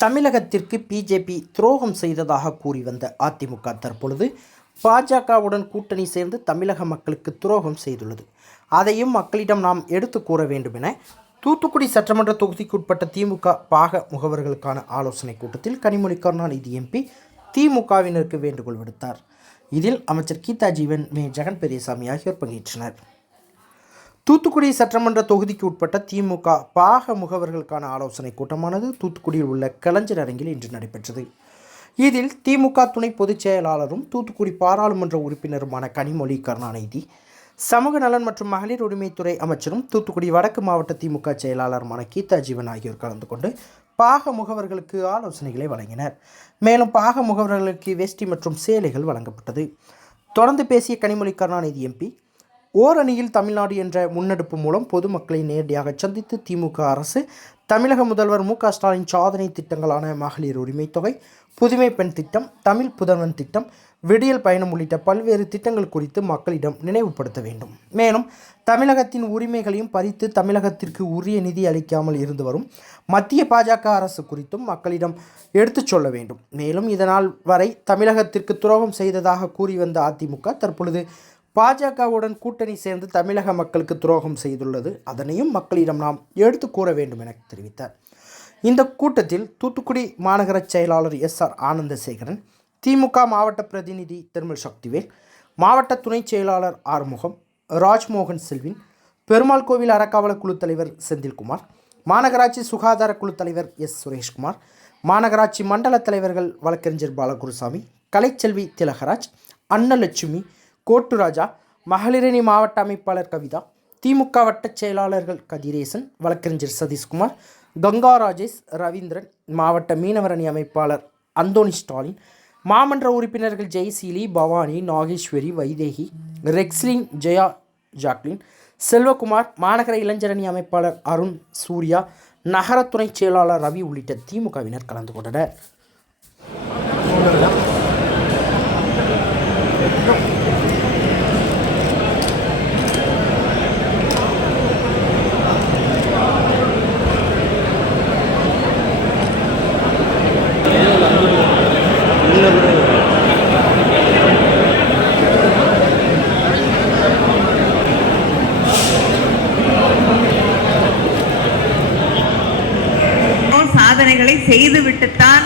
தமிழகத்திற்கு பிஜேபி துரோகம் செய்ததாக கூறி வந்த அதிமுக தற்பொழுது பாஜகவுடன் கூட்டணி சேர்ந்து தமிழக மக்களுக்கு துரோகம் செய்துள்ளது. அதையும் மக்களிடம் நாம் எடுத்து கூற வேண்டும் என தூத்துக்குடி சட்டமன்ற தொகுதிக்குட்பட்ட திமுக பாக முகவர்களுக்கான ஆலோசனை கூட்டத்தில் கனிமொழி கருணாநிதி எம்பி திமுகவினருக்கு வேண்டுகோள் விடுத்தார். இதில் அமைச்சர் கீதா ஜீவன் மே. ஜெகன் பெரியசாமி ஆகியோர் பங்கேற்றனர். தூத்துக்குடி சட்டமன்ற தொகுதிக்கு உட்பட்ட திமுக பாக முகவர்களுக்கான ஆலோசனை கூட்டமானது தூத்துக்குடியில் உள்ள கலைஞர் அரங்கில் இன்று நடைபெற்றது. இதில் திமுக துணை பொதுச் செயலாளரும் தூத்துக்குடி பாராளுமன்ற உறுப்பினருமான கனிமொழி கருணாநிதி சமூக நலன் மற்றும் மகளிர் உரிமைத்துறை அமைச்சரும் தூத்துக்குடி வடக்கு மாவட்ட திமுக செயலாளருமான கீதா ஜீவன் ஆகியோர் கலந்து கொண்டு பாக முகவர்களுக்கு ஆலோசனைகளை வழங்கினர். மேலும் பாக முகவர்களுக்கு வேஷ்டி மற்றும் சேலைகள் வழங்கப்பட்டது. தொடர்ந்து பேசிய கனிமொழி கருணாநிதி எம்பி ஓரணியில் தமிழ்நாடு என்ற முன்னெடுப்பு மூலம் பொதுமக்களை நேரடியாக சந்தித்து திமுக அரசு தமிழக முதல்வர் மு க ஸ்டாலின் சாதனை திட்டங்களான மகளிர் உரிமை தொகை புதுமை பெண் திட்டம் தமிழ் புதல்வன் திட்டம் விடியல் பயணம் உள்ளிட்ட பல்வேறு திட்டங்கள் குறித்து மக்களிடம் நினைவுபடுத்த வேண்டும். மேலும் தமிழகத்தின் உரிமைகளையும் பறித்து தமிழகத்திற்கு உரிய நிதி அளிக்காமல் இருந்து வரும் மத்திய பாஜக அரசு குறித்தும் மக்களிடம் எடுத்துச் சொல்ல வேண்டும். மேலும் இதனால் வரை தமிழகத்திற்கு துரோகம் செய்ததாக கூறி வந்த அதிமுக தற்பொழுது பாஜகவுடன் கூட்டணி சேர்ந்து தமிழக மக்களுக்கு துரோகம் செய்துள்ளது. அதனையும் மக்களிடம் நாம் எடுத்து கூற வேண்டும் என தெரிவித்தார். இந்த கூட்டத்தில் தூத்துக்குடி மாநகர செயலாளர் எஸ் ஆர் ஆனந்தசேகரன் திமுக மாவட்ட பிரதிநிதி திருமல் சக்திவேல் மாவட்ட துணை செயலாளர் ஆறுமுகம் ராஜ்மோகன் செல்வின் பெருமாள் கோவில் அறக்காவல குழு தலைவர் செந்தில்குமார் மாநகராட்சி சுகாதார குழு தலைவர் எஸ் சுரேஷ்குமார் மாநகராட்சி மண்டல தலைவர்கள் வழக்கறிஞர் பாலகுருசாமி கலைச்செல்வி திலகராஜ் அன்னலட்சுமி கோட்டுராஜா மகளிரணி மாவட்ட அமைப்பாளர் கவிதா திமுக வட்டச் செயலாளர்கள் கதிரேசன் வழக்கறிஞர் சதீஷ்குமார் கங்கா ராஜேஷ் ரவீந்திரன் மாவட்ட மீனவரணி அமைப்பாளர் அந்தோனி ஸ்டாலின் மாமன்ற உறுப்பினர்கள் ஜெய்சீலி பவானி நாகேஸ்வரி வைதேகி ரெக்ஸ்லின் ஜெயா ஜாக்லின் செல்வகுமார் மாநகர இளைஞரணி அமைப்பாளர் அருண் சூர்யா நகர துணைச் செயலாளர் ரவி உள்ளிட்ட திமுகவினர் கலந்து கொண்டனர். சாதனைகளை செய்துவிட்டுத்தான்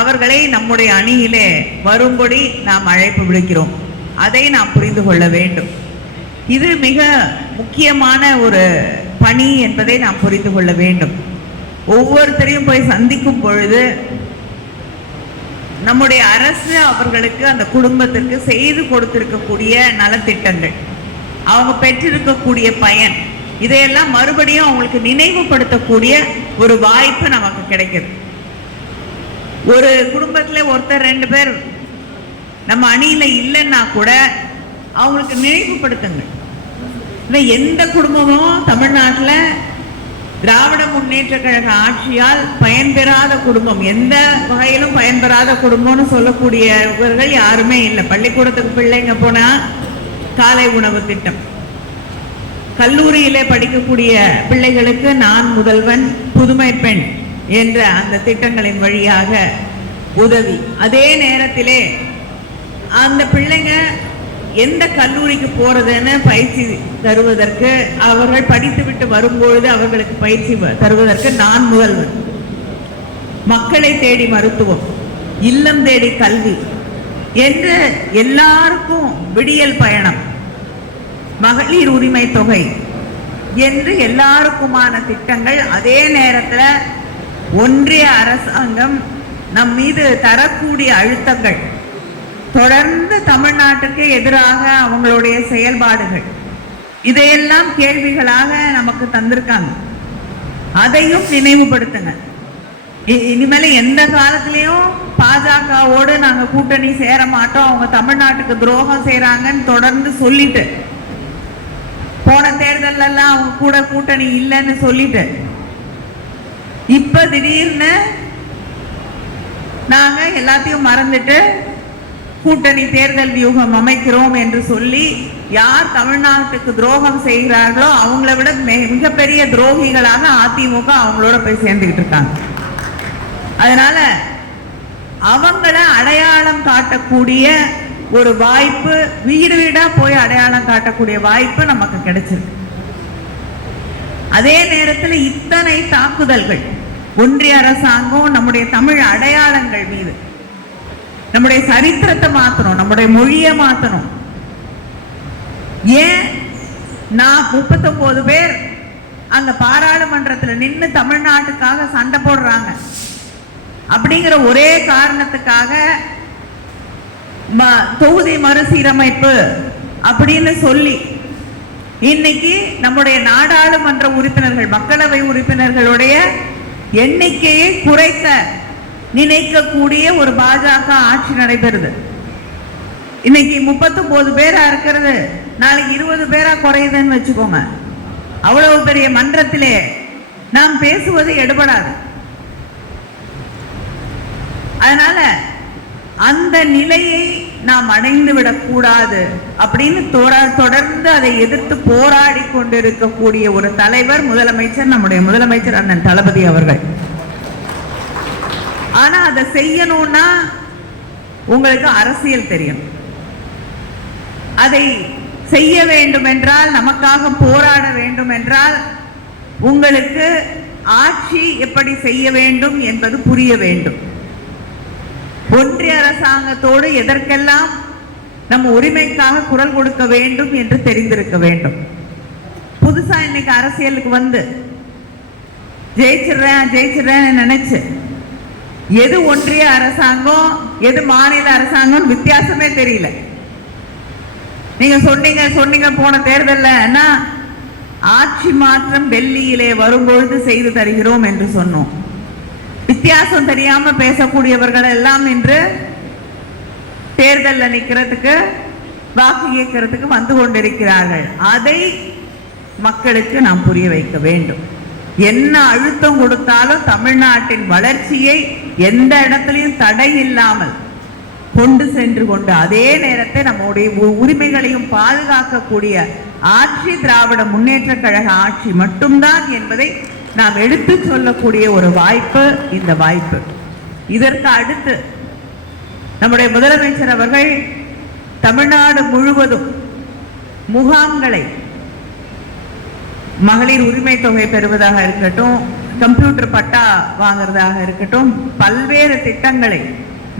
அவர்களை நம்முடைய அணியிலே வரும்படி நாம் அழைப்பு விடுக்கிறோம். அதை நாம் புரிந்து கொள்ள வேண்டும். இது மிக முக்கியமான ஒரு பணி என்பதை நாம் புரிந்து கொள்ள வேண்டும். ஒவ்வொருத்தரையும் போய் சந்திக்கும் பொழுது நம்முடைய அரசு அவர்களுக்கு அந்த குடும்பத்திற்கு செய்து கொடுத்திருக்கக்கூடிய நலத்திட்டங்கள் அவங்க பெற்றிருக்கக்கூடிய பயன் இதையெல்லாம் மறுபடியும் அவங்களுக்கு நினைவுபடுத்தக்கூடிய ஒரு வாய்ப்பு நமக்கு கிடைக்குது. ஒரு குடும்பத்தில் ஒருத்தர் ரெண்டு பேர் நம்ம அணியில் இல்லைன்னா கூட அவங்களுக்கு நினைவுபடுத்துங்க இல்லை எந்த குடும்பமும் தமிழ்நாட்டில் திராவிட முன்னேற்ற கழக ஆட்சியால் பயன்பெறாத குடும்பம் எந்த வகையிலும் பயன்பெறாத குடும்பம்னு சொல்லக்கூடியவர்கள் யாருமே இல்லை. பள்ளிக்கூடத்துக்கு பிள்ளைங்க போனால் காலை உணவு திட்டம். கல்லூரியிலே படிக்கக்கூடிய பிள்ளைகளுக்கு நான் முதல்வன் புதுமை பெண் என்ற அந்த திட்டங்களின் வழியாக உதவி. அதே நேரத்திலே அந்த பிள்ளைங்க எந்த கல்லூரிக்கு போறதுன்னு பயிற்சி தருவதற்கு அவர்கள் படித்துவிட்டு வரும்பொழுது அவர்களுக்கு பயிற்சி தருவதற்கு நான் முதல்வன். மக்களை தேடி மருத்துவம் இல்லம் தேடி கல்வி என்று எல்லாருக்கும் விடியல் பயணம். மகளிர் உரிமை தொகை என்று எல்லாருக்குமான திட்டங்கள் அதே நேரத்தில் ஒன்றிய அரசாங்கம் நம் மீது தரக்கூடிய அழுத்தங்கள். தொடர்ந்து தமிழ்நாட்டுக்கு எதிராக அவங்களுடைய செயல்பாடுகள். இதையெல்லாம் கேள்விகளாக நமக்கு தந்திருக்காங்க. அதையும் நினைவுபடுத்துங்க. இ- இனிமேல எந்த காலத்திலையும் பாஜகவோடு நாங்கள் கூட்டணி சேர மாட்டோம். அவங்க தமிழ்நாட்டுக்கு துரோகம் செய்கிறாங்கன்னு தொடர்ந்து சொல்லிட்டு போன தேர்தல் எல்லாம் அவங்க கூட கூட்டணி இல்லைன்னு சொல்லிட்டு இப்ப திடீர்னு நாங்க எல்லாத்தையும் மறந்துட்டு கூட்டணி தேர்தல் வியூகம் அமைக்கிறோம் என்று சொல்லி யார் தமிழ்நாட்டுக்கு துரோகம் செய்கிறார்களோ அவங்கள விட மிகப்பெரிய துரோகிகளாக அதிமுக அவங்களோட போய் சேர்ந்துக்கிட்டு இருக்காங்க. அதனால அவங்கள அடையாளம் காட்டக்கூடிய ஒரு வாய்ப்பு வீடு வீடா போய் அடையாளம் காட்டக்கூடிய வாய்ப்பு நமக்கு கிடைச்சிருக்கு. அதே நேரத்தில் இத்தனை தாக்குதல்கள் ஒன்றிய அரசாங்கம் நம்முடைய தமிழ் அடையாளங்கள் மீது நம்முடைய சரித்திரத்தை மாத்தணும் நம்முடைய மொழியை மாத்தணும். ஏன்? நான் முப்பத்தொன்பது பேர் அங்க பாராளுமன்றத்துல நின்னு தமிழ்நாட்டுக்காக சண்டை போடுறாங்க. அப்படிங்கிற ஒரே காரணத்துக்காக தொகுதி மறுசீரமைப்பு அப்படின்னு சொல்லி இன்னைக்கு நம்முடைய நாடாளுமன்ற உறுப்பினர்கள் மக்களவை உறுப்பினர்களுடைய எண்ணிக்கையை குறைக்க நினைக்கக்கூடிய ஒரு பாஜக ஆட்சி நடைபெறுது. இன்னைக்கு முப்பத்தொன்பது பேரா இருக்கிறது. நாளைக்கு இருபது பேரா குறையுதுன்னு வச்சுக்கோங்க. அவ்வளவு பெரிய மன்றத்திலே நாம் பேசுவது எடுபடாது. அதனால அந்த நிலையை நாம் அடைந்து விடக்கூடாது அப்படின்னு தொடர்ந்து அதை எதிர்த்து போராடி கொண்டிருக்கக்கூடிய ஒரு தலைவர் முதலமைச்சர் நம்முடைய முதலமைச்சர் அண்ணன் தளபதி அவர்கள். ஆனா அதை செய்யணும்னா உங்களுக்கு அரசியல் தெரியும். அதை செய்ய வேண்டும் என்றால் நமக்காக போராட வேண்டும் என்றால் உங்களுக்கு ஆட்சி எப்படி செய்ய வேண்டும் என்பது புரிய வேண்டும். ஒன்றிய அரசாங்கத்தோடு எதற்கெல்லாம் நம்ம உரிமைக்காக குரல் கொடுக்க வேண்டும் என்று தெரிந்திருக்க வேண்டும். புதுசா இன்னைக்கு அரசியலுக்கு வந்து ஜெயிச்சிடுறேன் ஜெயிச்சிடுறேன் நினைச்சு எது ஒன்றிய அரசாங்கம் எது மாநில அரசாங்கம் வித்தியாசமே தெரியல. நீங்க சொன்னீங்க சொன்னீங்க போன தேர்தல்ல ஆட்சி மாற்றம் டெல்லியிலே வரும்பொழுது செய்து தருகிறோம் என்று சொன்னோம். வித்தியாசம் தெரியாம பேசக்கூடியவர்கள் எல்லாம் இன்று தேர்தலில் நிற்கிறதுக்கு வாக்கு கேட்கறதுக்கு வந்து கொண்டிருக்கிறார்கள். அதை மக்களுக்கு நாம் புரிய வைக்க வேண்டும். என்ன அழுத்தம் கொடுத்தாலும் தமிழ்நாட்டின் வளர்ச்சியை எந்த இடத்துலையும் தடை இல்லாமல் கொண்டு சென்று கொண்டு அதே நேரத்தை நம்முடைய உரிமைகளையும் பாதுகாக்கக்கூடிய ஆட்சி திராவிட முன்னேற்ற கழக ஆட்சி மட்டும்தான் என்பதை நாம் எடுத்து சொல்லக்கூடிய ஒரு வாய்ப்பு இந்த வாய்ப்பு. இதற்கு அடுத்து நம்முடைய முதலமைச்சர் அவர்கள் தமிழ்நாடு முழுவதும் முகாம்களை மகளிர் உரிமை தொகை பெறுவதாக இருக்கட்டும் கம்ப்யூட்டர் பட்டா வாங்குறதாக இருக்கட்டும் பல்வேறு திட்டங்களை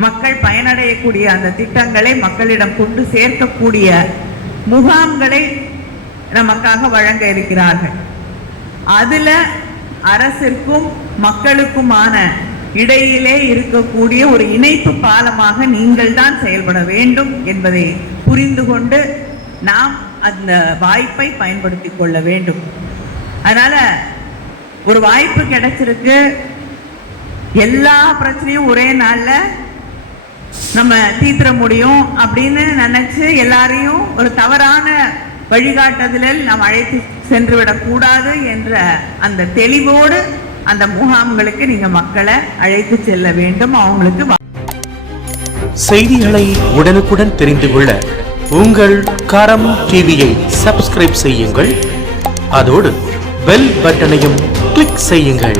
மக்கள் பயனடையக்கூடிய அந்த திட்டங்களை மக்களிடம் கொண்டு சேர்க்கக்கூடிய முகாம்களை நமக்காக வழங்க இருக்கிறார்கள். அதில் அரசிற்கும் மக்களுக்குமான இடையிலே இருக்கக்கூடிய ஒரு இணைப்பு பாலமாக நீங்கள் தான் செயல்பட வேண்டும் என்பதை புரிந்து கொண்டு நாம் அந்த வாய்ப்பை பயன்படுத்தி கொள்ள வேண்டும். அதனால ஒரு வாய்ப்பு கிடைச்சிருக்கு. எல்லா பிரச்சனையும் ஒரே நாள்ல நம்ம தீர்த்திட முடியும் அப்படின்னு நினைச்சு எல்லாரையும் ஒரு தவறான வழிகாட்டுதலில் நாம் அழைத்து சென்று விடக்கூடாது என்ற அந்த தெளிவோடு அந்த முகாம்களுக்கு நீங்க மக்களை அழைத்து செல்ல வேண்டும். அவங்களுக்கு செய்திகளை உடனுக்குடன் தெரிந்து கொள்ள உங்கள் கரம் டிவியை சப்ஸ்கிரைப் செய்யுங்கள். அதோடு பெல் பட்டனையும் கிளிக் செய்யுங்கள்.